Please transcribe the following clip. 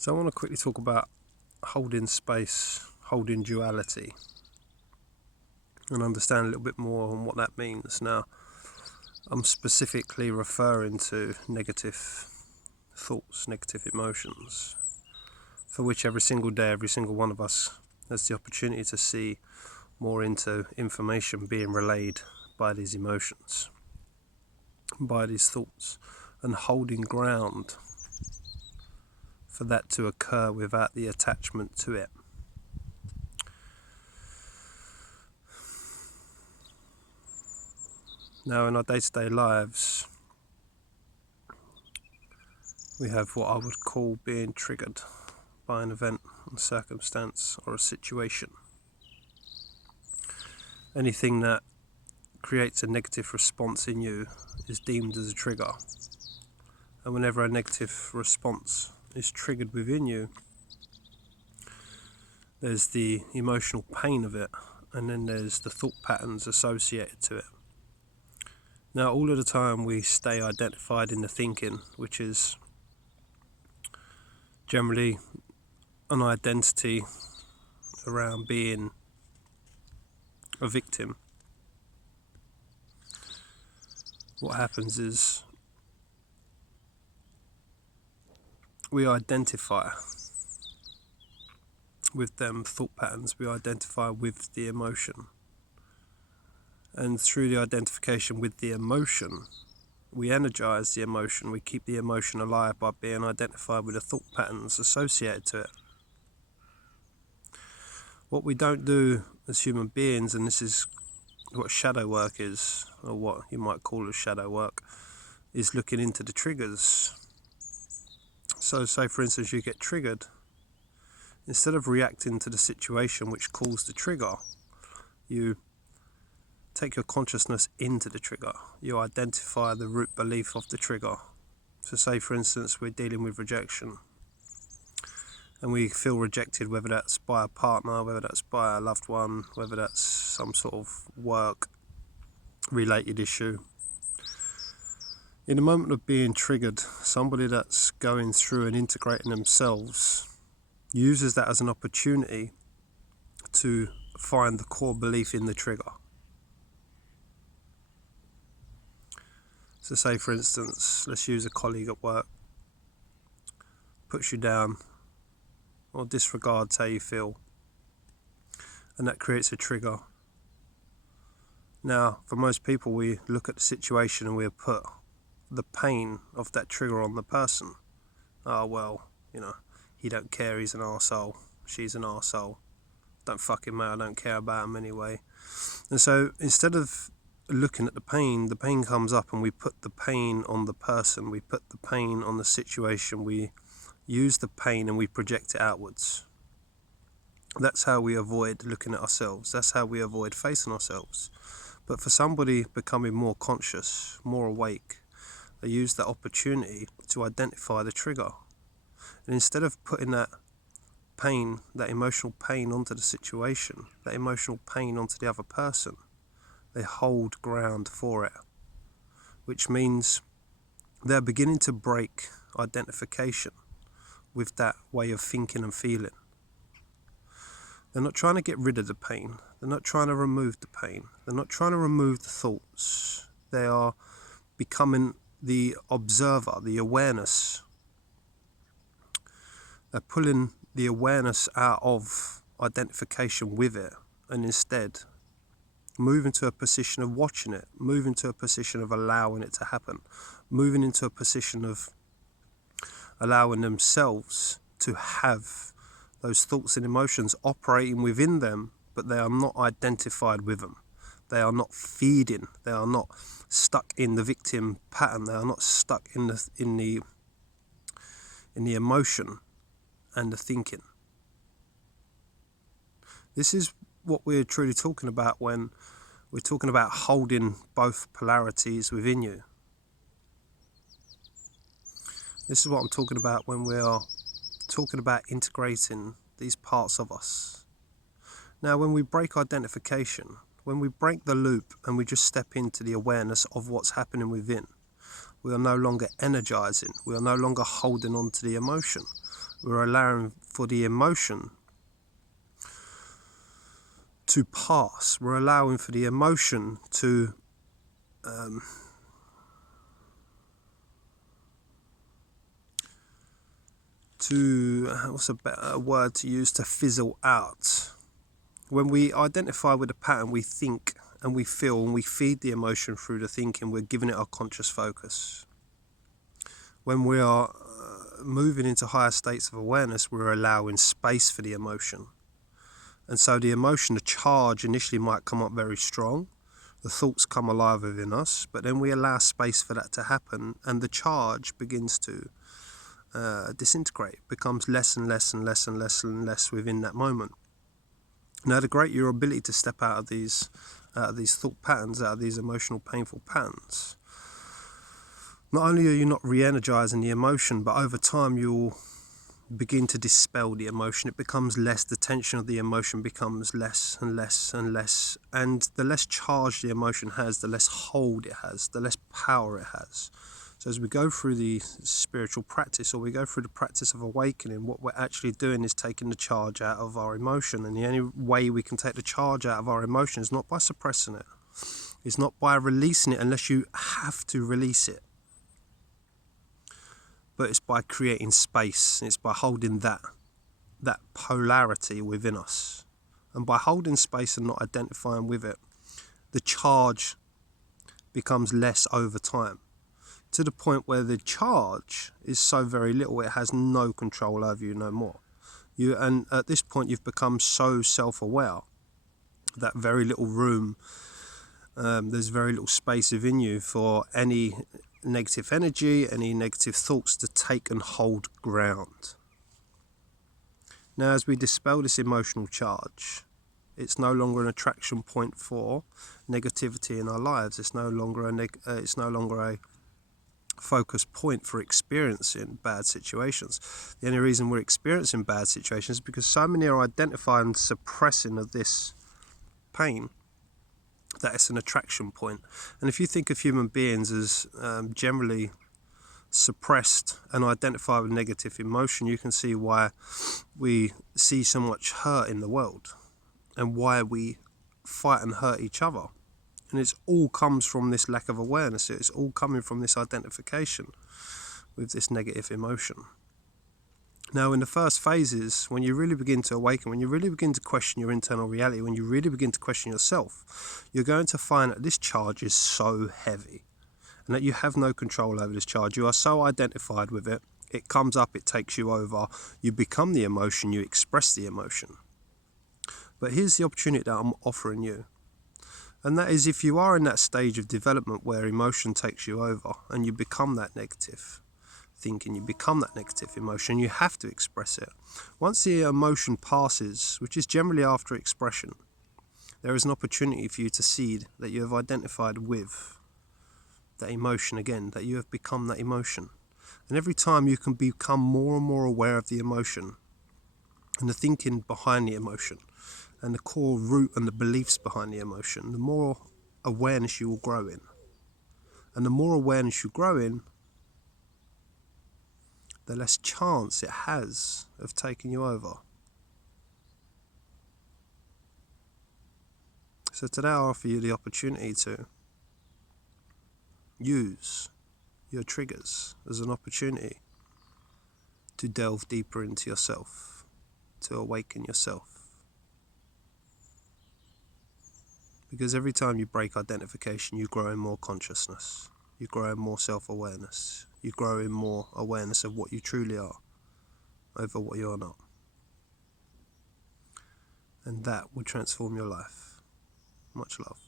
So I want to quickly talk about holding space, holding duality, and understand a little bit more on what that means. Now, I'm specifically referring to negative thoughts, negative emotions, for which every single day, every single one of us has the opportunity to see more into information being relayed by these emotions, by these thoughts, and holding ground for that to occur without the attachment to it. Now, in our day-to-day lives, we have what I would call being triggered by an event, a circumstance, or a situation. Anything that creates a negative response in you is deemed as a trigger. And whenever a negative response is triggered within you, there's the emotional pain of it, and then there's the thought patterns associated to it. Now, all of the time we stay identified in the thinking, which is generally an identity around being a victim. What happens is we identify with them thought patterns, we identify with the emotion. And through the identification with the emotion, we energize the emotion, we keep the emotion alive by being identified with the thought patterns associated to it. What we don't do as human beings, and this is what shadow work is, or what you might call as shadow work, is looking into the triggers. So say for instance you get triggered, instead of reacting to the situation which caused the trigger, you take your consciousness into the trigger. You identify the root belief of the trigger. So say for instance we're dealing with rejection, and we feel rejected, whether that's by a partner, whether that's by a loved one, whether that's some sort of work related issue. In the moment of being triggered, somebody that's going through and integrating themselves uses that as an opportunity to find the core belief in the trigger. So say for instance, let's use a colleague at work, puts you down or disregards how you feel, and that creates a trigger. Now, for most people, we look at the situation and we put the pain of that trigger on the person. Oh well, he don't care, he's an arsehole, she's an arsehole, don't fucking matter, I don't care about him anyway. And so instead of looking at the pain comes up, and we put the pain on the person, we put the pain on the situation, we use the pain and we project it outwards. That's how we avoid looking at ourselves, that's how we avoid facing ourselves. But for somebody becoming more conscious, more awake, they use that opportunity to identify the trigger. And instead of putting that pain, that emotional pain onto the situation, that emotional pain onto the other person, they hold ground for it, which means they're beginning to break identification with that way of thinking and feeling. They're not trying to get rid of the pain, they're not trying to remove the pain, they're not trying to remove the thoughts. They are becoming the observer, the awareness. They're pulling the awareness out of identification with it, and instead move into a position of watching it, move into a position of allowing it to happen, moving into a position of allowing themselves to have those thoughts and emotions operating within them, but they are not identified with them. They are not feeding, they are not stuck in the victim pattern, they are not stuck in the emotion and the thinking. This is what we're truly talking about when we're talking about holding both polarities within you. This is what I'm talking about when we are talking about integrating these parts of us. Now, when we break identification, when we break the loop and we just step into the awareness of what's happening within, we are no longer energizing, we are no longer holding on to the emotion. We're allowing for the emotion to pass. We're allowing for the emotion to what's a better word to use, to fizzle out. When we identify with a pattern, we think and we feel and we feed the emotion through the thinking. We're giving it our conscious focus. When we are moving into higher states of awareness, we're allowing space for the emotion. And so the emotion, the charge initially might come up very strong. The thoughts come alive within us, but then we allow space for that to happen, and the charge begins to disintegrate, becomes less and less and less and less and less within that moment. Now, the great your ability to step out of these thought patterns, out of these emotional, painful patterns. Not only are you not re-energizing the emotion, but over time you'll begin to dispel the emotion. It becomes less, the tension of the emotion becomes less and less and less, and the less charge the emotion has, the less hold it has, the less power it has. So as we go through the spiritual practice, or we go through the practice of awakening, what we're actually doing is taking the charge out of our emotion. And the only way we can take the charge out of our emotion is not by suppressing it. It's not by releasing it unless you have to release it. But it's by creating space. It's by holding that polarity within us. And by holding space and not identifying with it, the charge becomes less over time, to the point where the charge is so very little it has no control over you no more. And at this point you've become so self-aware that very little room, there's very little space within you for any negative energy, any negative thoughts to take and hold ground. Now, as we dispel this emotional charge, it's no longer an attraction point for negativity in our lives. It's no longer a focus point for experiencing bad situations. The only reason we're experiencing bad situations is because so many are identifying and suppressing of this pain that it's an attraction point. And if you think of human beings as generally suppressed and identify with negative emotion, you can see why we see so much hurt in the world and why we fight and hurt each other. And it all comes from this lack of awareness. It's all coming from this identification with this negative emotion. Now, in the first phases, when you really begin to awaken, when you really begin to question your internal reality, when you really begin to question yourself, you're going to find that this charge is so heavy and that you have no control over this charge. You are so identified with it. It comes up, it takes you over. You become the emotion, you express the emotion. But here's the opportunity that I'm offering you. And that is, if you are in that stage of development where emotion takes you over and you become that negative thinking, you become that negative emotion, you have to express it. Once the emotion passes, which is generally after expression, there is an opportunity for you to see that you have identified with that emotion again, that you have become that emotion. And every time you can become more and more aware of the emotion and the thinking behind the emotion and the core root and the beliefs behind the emotion, the more awareness you will grow in. And the more awareness you grow in, the less chance it has of taking you over. So today I offer you the opportunity to use your triggers as an opportunity to delve deeper into yourself, to awaken yourself. Because every time you break identification, you grow in more consciousness, you grow in more self-awareness, you grow in more awareness of what you truly are over what you are not. And that will transform your life. Much love.